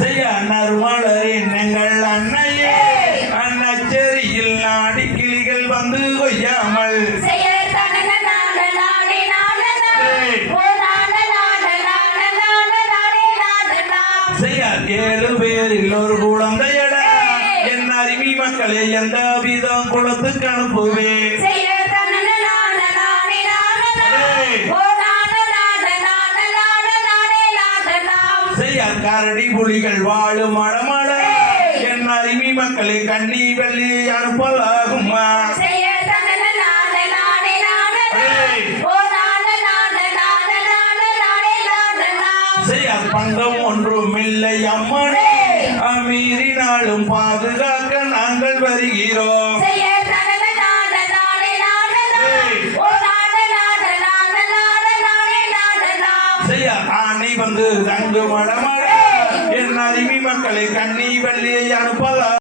செய்ய நறுமலரின் எங்கள் அன்னையே அன்னச்சேரியில் நாடி கிளிகள் வந்து கொய்யாமல் செய்ய 7 பேரில் ஒரு குழந்தையட என் அருமை மக்களை எந்த விதம் குளத்துக்கு அனுப்புவேன் கரடி புலிகள் வாழும் மடமட என் அருமை மக்களை கண்ணி வெள்ளி அனுப்பலாகுமா பங்கம் ஒன்றும் இல்லை அம்மனே மீறினாலும் பாதுகாக்க நாங்கள் வருகிறோம் ஆணை வந்து தங்கு மடமட என் அருமை மக்களை கண்ணி வெள்ளியை அனுப்பலாம்